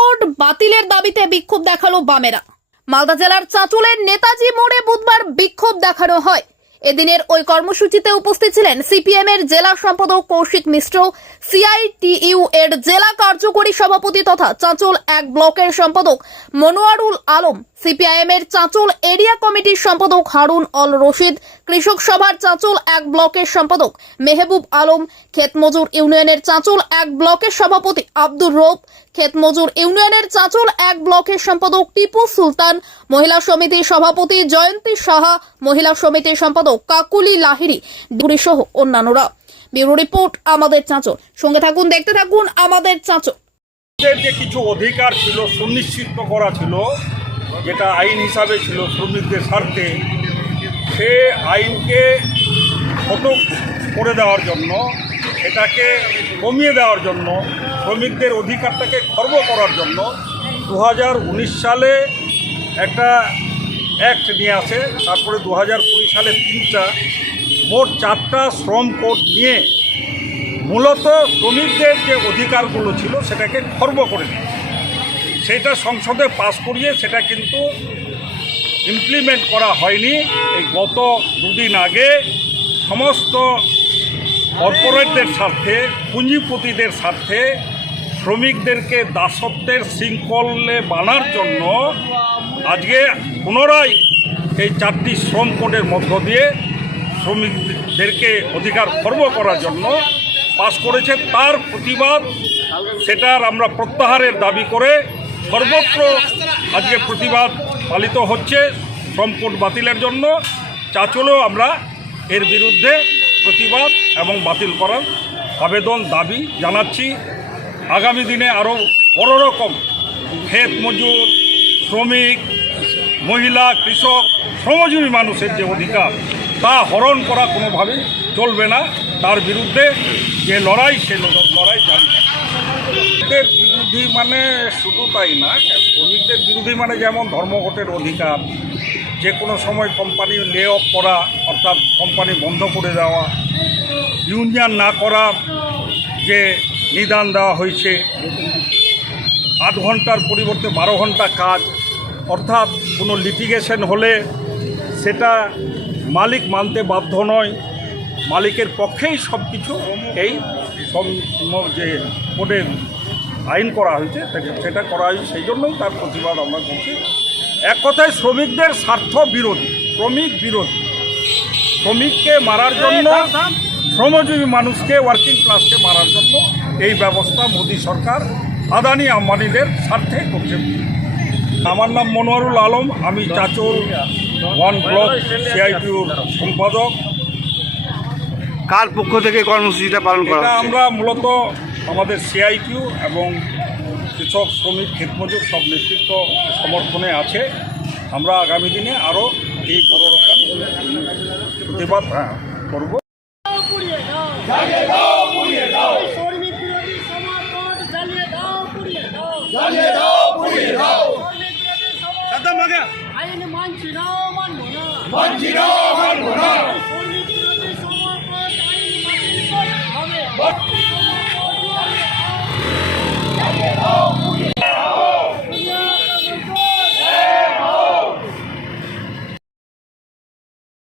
Code বাতিলের দাবিতে বিক্ষোভ দেখাল বামেরা। মালদা জেলার চাঁচুলের নেতাজি মোড়ে বুধবার বিক্ষোভ দেখানো হয়। এদিনের ওই কর্মসূচিতে উপস্থিত ছিলেন সিপিএম এর জেলা সম্পাদক কৌশিক মিশ্র, সিআইটিইউ এর জেলা কার্যকরী সভাপতি তথা চাঁচল এক ব্লকের সম্পাদক মনোয়ারুল আলম সিপিআইএম এর চাঁচল এরিয়া কমিটির সম্পাদক হারুন অল রশিদ, কৃষক সভার চাঁচল এক ব্লকের সম্পাদক মেহবুব আলম, ক্ষেতমজুর ইউনিয়নের চাঁচল এক ব্লকের সভাপতি আব্দুর রৌফ ক্ষেতমজুর ইউনিয়নের চাঁচল এক ব্লকের সম্পাদক টিপু সুলতান, মহিলা সমিতির সভাপতি জয়ন্তী সাহা, মহিলা সমিতির সম্পাদক কাকুলি লাহিরি দুরি সহ অন্যান্যরা। ব্যুরো রিপোর্ট, আমাদের চাঁচল। সঙ্গে থাকুন, দেখতে থাকুন আমাদের চাঁচল। যে কিছু অধিকার ছিল, সুনিশ্চিত করা ছিল, যেটা আইন হিসাবে ছিল শ্রমিকদের স্বার্থে, সে আইনকে ছোট করে দেওয়ার জন্য, এটাকে কমিয়ে দেওয়ার জন্য শ্রমিকদের অধিকারটাকে খর্ব করার জন্য দু হাজার উনিশ সালে একটা অ্যাক্ট নিয়ে আসে। তারপরে দু হাজার কুড়ি সালে তিনটা। মোট চারটা শ্রম কোড নিয়ে মূলত শ্রমিকদের যে অধিকারগুলো ছিল সেটাকে খর্ব করে দিল সেটা সংসদে পাস করিয়ে সেটা কিন্তু ইমপ্লিমেন্ট করা হয়নি। এই গত দুদিন আগে সমস্ত কর্পোরেটদের স্বার্থে, পুঁজিপতিদের স্বার্থে, শ্রমিকদেরকে দাসত্বের শৃঙ্খলে বানার জন্য আজকে পুনরায় এই চারটি শ্রম কোডের মধ্য দিয়ে শ্রমিকদেরকে অধিকার খর্ব করার জন্য পাস করেছে। তার প্রতিবাদ সেটার আমরা প্রত্যাহারের দাবি করে সর্বত্র আজকে প্রতিবাদ পালিত হচ্ছে। শ্রম কোড বাতিলের জন্য। চাচলেও আমরা এর বিরুদ্ধে প্রতিবাদ এবং বাতিল করার আবেদন দাবি জানাচ্ছি। আগামী দিনে আরও বড় রকম ক্ষেত মজুর, শ্রমিক, মহিলা, কৃষক, শ্রমজীবী মানুষের যে অধিকার, তা হরণ করা কোনোভাবেই চলবে না। তার বিরুদ্ধে যে লড়াই, সে লড়াই জারি। শ্রমিকদের বিরোধী মানে শুধু তাই না, শ্রমিকদের বিরোধী মানে যেমন ধর্মঘটের অধিকার যে কোনো সময় কোম্পানি লে অফ করা, অর্থাৎ কোম্পানি বন্ধ করে দেওয়া ইউনিয়ন না করা যে নিদান দেওয়া হয়েছে আট ঘণ্টার পরিবর্তে বারো ঘণ্টা কাজ, অর্থাৎ কোনো লিটিগেশন হলে সেটা মালিক মানতে বাধ্য নয়। মালিকের পক্ষেই সব কিছু এই যে কোডে আইন করা হয়েছে, সেটা করা হয়েছে, সেই জন্যই তার প্রতিবাদ আমরা করছি। এক কথায় শ্রমিকদের স্বার্থ বিরোধী শ্রমিক বিরোধী। শ্রমিককে মারার জন্য শ্রমজীবী মানুষকে ওয়ার্কিং ক্লাসকে মারার জন্য এই ব্যবস্থা মোদী সরকার আদানি আম্বানিদের স্বার্থে করছে। আমার নাম মনোয়ারুল আলম আমি চাচল ওয়ান ব্লক সিআইটিউর সম্পাদক। কার পক্ষ থেকে কর্মসূচিটা পালন করা আমরা মূলত আমাদের সিআইটিউ এবং কৃষক শ্রমিক ক্ষেতমজুর সব নেতৃত্ব সমর্থনে আছে। আমরা আগামী দিনে আরও এই বড় রকম প্রতিবাদ হ্যাঁ, করব। আইন মানছি না মানবো না। মানছি না মানবো না।